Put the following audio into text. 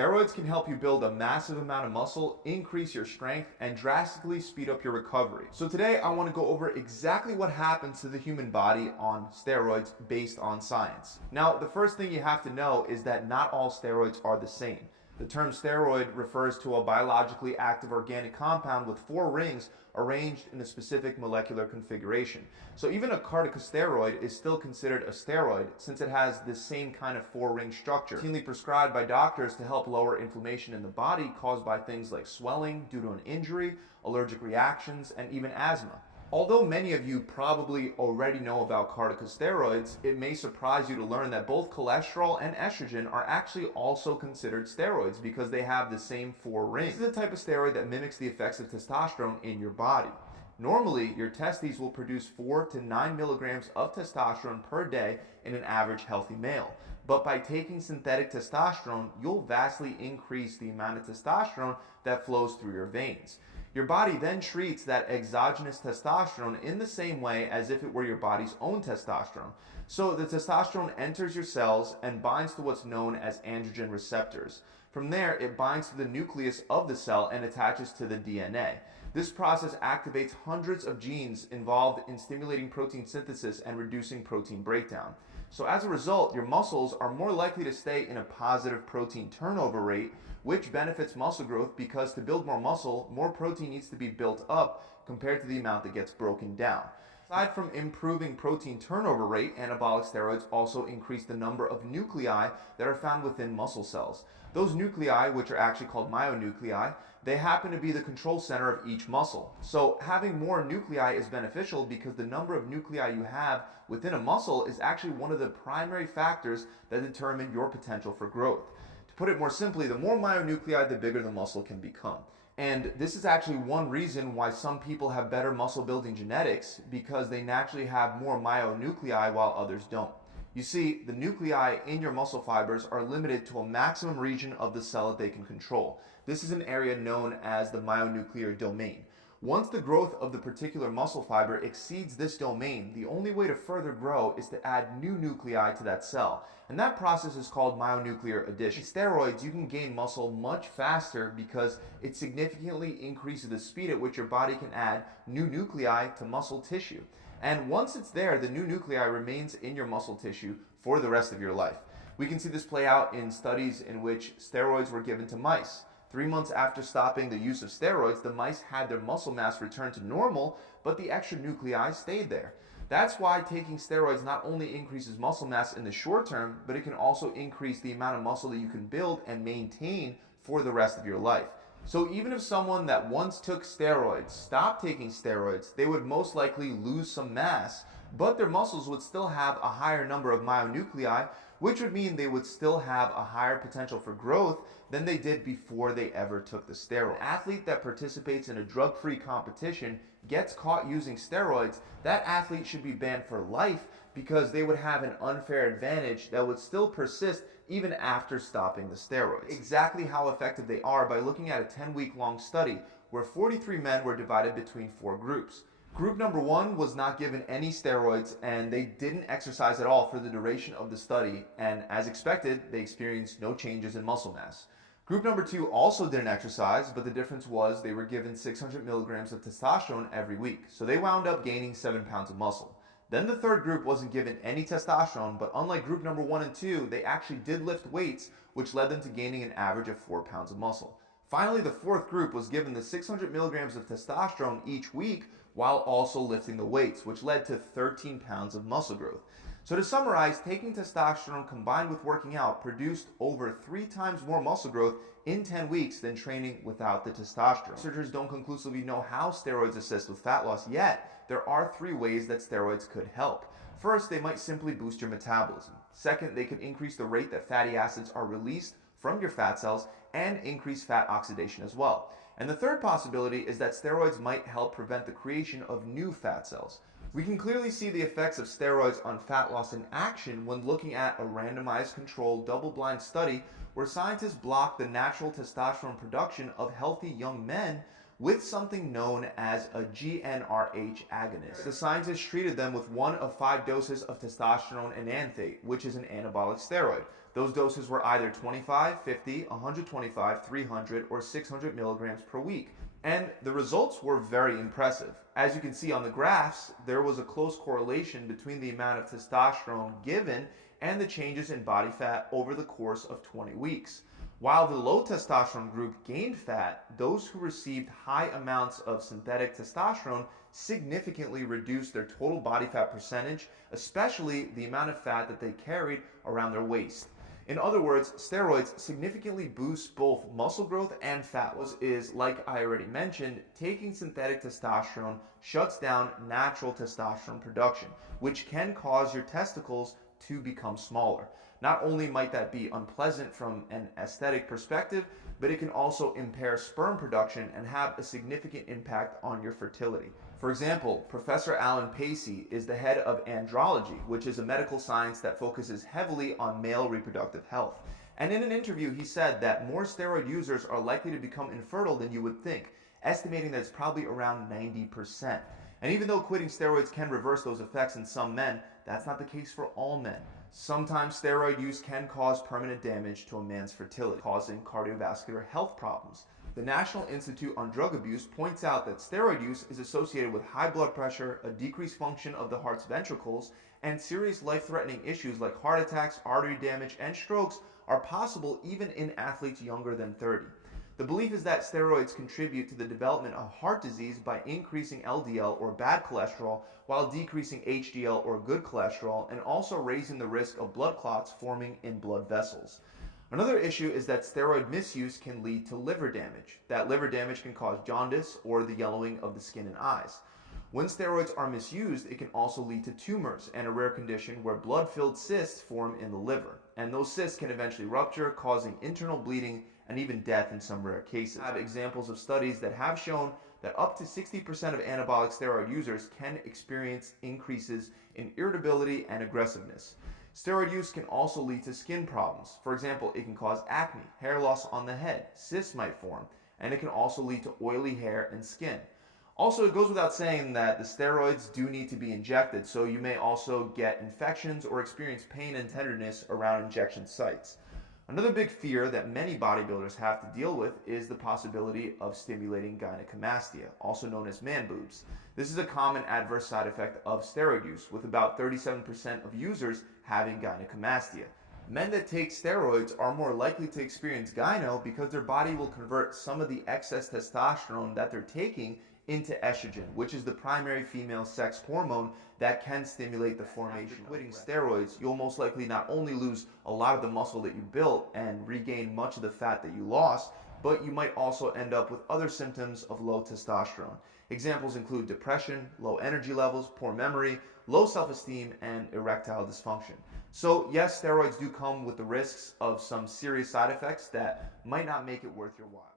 Steroids can help you build a massive amount of muscle, increase your strength, and drastically speed up your recovery. So today I want to go over exactly what happens to the human body on steroids based on science. Now, the first thing you have to know is that not all steroids are the same. The term steroid refers to a biologically active organic compound with 4 rings arranged in a specific molecular configuration. So even a corticosteroid is still considered a steroid since it has the same kind of 4-ring structure, routinely prescribed by doctors to help lower inflammation in the body caused by things like swelling due to an injury, allergic reactions, and even asthma. Although many of you probably already know about corticosteroids, it may surprise you to learn that both cholesterol and estrogen are actually also considered steroids because they have the same 4 rings. This is a type of steroid that mimics the effects of testosterone in your body. Normally, your testes will produce 4 to 9 milligrams of testosterone per day in an average healthy male. But by taking synthetic testosterone, you'll vastly increase the amount of testosterone that flows through your veins. Your body then treats that exogenous testosterone in the same way as if it were your body's own testosterone. So the testosterone enters your cells and binds to what's known as androgen receptors. From there, it binds to the nucleus of the cell and attaches to the DNA. This process activates hundreds of genes involved in stimulating protein synthesis and reducing protein breakdown. So as a result, your muscles are more likely to stay in a positive protein turnover rate, which benefits muscle growth because to build more muscle, more protein needs to be built up compared to the amount that gets broken down. Aside from improving protein turnover rate, anabolic steroids also increase the number of nuclei that are found within muscle cells. Those nuclei, which are actually called myonuclei, they happen to be the control center of each muscle. So having more nuclei is beneficial because the number of nuclei you have within a muscle is actually one of the primary factors that determine your potential for growth. To put it more simply, the more myonuclei, the bigger the muscle can become. And this is actually one reason why some people have better muscle building genetics, because they naturally have more myonuclei while others don't. You see, the nuclei in your muscle fibers are limited to a maximum region of the cell that they can control. This is an area known as the myonuclear domain. Once the growth of the particular muscle fiber exceeds this domain, the only way to further grow is to add new nuclei to that cell. And that process is called myonuclear addition. With steroids, you can gain muscle much faster because it significantly increases the speed at which your body can add new nuclei to muscle tissue. And once it's there, the new nuclei remains in your muscle tissue for the rest of your life. We can see this play out in studies in which steroids were given to mice. 3 months after stopping the use of steroids, the mice had their muscle mass return to normal, but the extra nuclei stayed there. That's why taking steroids not only increases muscle mass in the short term, but it can also increase the amount of muscle that you can build and maintain for the rest of your life. So even if someone that once took steroids stopped taking steroids, they would most likely lose some mass, but their muscles would still have a higher number of myonuclei, which would mean they would still have a higher potential for growth than they did before they ever took the steroid. An athlete that participates in a drug-free competition gets caught using steroids, that athlete should be banned for life because they would have an unfair advantage that would still persist even after stopping the steroids. Exactly how effective they are by looking at a 10-week-long study where 43 men were divided between 4 groups. Group number 1 was not given any steroids and they didn't exercise at all for the duration of the study, and as expected, they experienced no changes in muscle mass. Group number 2 also didn't exercise, but the difference was they were given 600 milligrams of testosterone every week, so they wound up gaining 7 pounds of muscle. Then the third group wasn't given any testosterone, but unlike group number 1 and 2, they actually did lift weights, which led them to gaining an average of 4 pounds of muscle. Finally, the fourth group was given the 600 milligrams of testosterone each week while also lifting the weights, which led to 13 pounds of muscle growth. So to summarize, taking testosterone combined with working out produced over 3 times more muscle growth in 10 weeks than training without the testosterone. Researchers don't conclusively know how steroids assist with fat loss yet. There are 3 ways that steroids could help. First, they might simply boost your metabolism. Second, they could increase the rate that fatty acids are released from your fat cells and increase fat oxidation as well. And the third possibility is that steroids might help prevent the creation of new fat cells. We can clearly see the effects of steroids on fat loss in action when looking at a randomized controlled double-blind study where scientists blocked the natural testosterone production of healthy young men with something known as a GnRH agonist. The scientists treated them with 1 of 5 doses of testosterone enanthate, which is an anabolic steroid. Those doses were either 25, 50, 125, 300, or 600 milligrams per week. And the results were very impressive. As you can see on the graphs, there was a close correlation between the amount of testosterone given and the changes in body fat over the course of 20 weeks. While the low testosterone group gained fat, those who received high amounts of synthetic testosterone significantly reduced their total body fat percentage, especially the amount of fat that they carried around their waist. In other words, steroids significantly boost both muscle growth and fat loss. Is, like I already mentioned, taking synthetic testosterone shuts down natural testosterone production, which can cause your testicles to become smaller. Not only might that be unpleasant from an aesthetic perspective, but it can also impair sperm production and have a significant impact on your fertility. For example, Professor Alan Pacey is the head of andrology, which is a medical science that focuses heavily on male reproductive health. And in an interview, he said that more steroid users are likely to become infertile than you would think, estimating that it's probably around 90%. And even though quitting steroids can reverse those effects in some men, that's not the case for all men. Sometimes steroid use can cause permanent damage to a man's fertility, causing cardiovascular health problems. The National Institute on Drug Abuse points out that steroid use is associated with high blood pressure, a decreased function of the heart's ventricles, and serious life-threatening issues like heart attacks, artery damage, and strokes are possible even in athletes younger than 30. The belief is that steroids contribute to the development of heart disease by increasing LDL or bad cholesterol while decreasing HDL or good cholesterol, and also raising the risk of blood clots forming in blood vessels. Another issue is that steroid misuse can lead to liver damage. That liver damage can cause jaundice or the yellowing of the skin and eyes. When steroids are misused, it can also lead to tumors and a rare condition where blood-filled cysts form in the liver. And those cysts can eventually rupture, causing internal bleeding and even death in some rare cases. I have examples of studies that have shown that up to 60% of anabolic steroid users can experience increases in irritability and aggressiveness. Steroid use can also lead to skin problems. For example, it can cause acne, hair loss on the head, cysts might form, and it can also lead to oily hair and skin. Also, it goes without saying that the steroids do need to be injected, so you may also get infections or experience pain and tenderness around injection sites. Another big fear that many bodybuilders have to deal with is the possibility of stimulating gynecomastia, also known as man boobs. This is a common adverse side effect of steroid use, with about 37% of users having gynecomastia. Men that take steroids are more likely to experience gyno because their body will convert some of the excess testosterone that they're taking into estrogen, which is the primary female sex hormone that can stimulate the formation. After quitting steroids, you'll most likely not only lose a lot of the muscle that you built and regain much of the fat that you lost, but you might also end up with other symptoms of low testosterone. Examples include depression, low energy levels, poor memory, low self-esteem, and erectile dysfunction. So yes, steroids do come with the risks of some serious side effects that might not make it worth your while.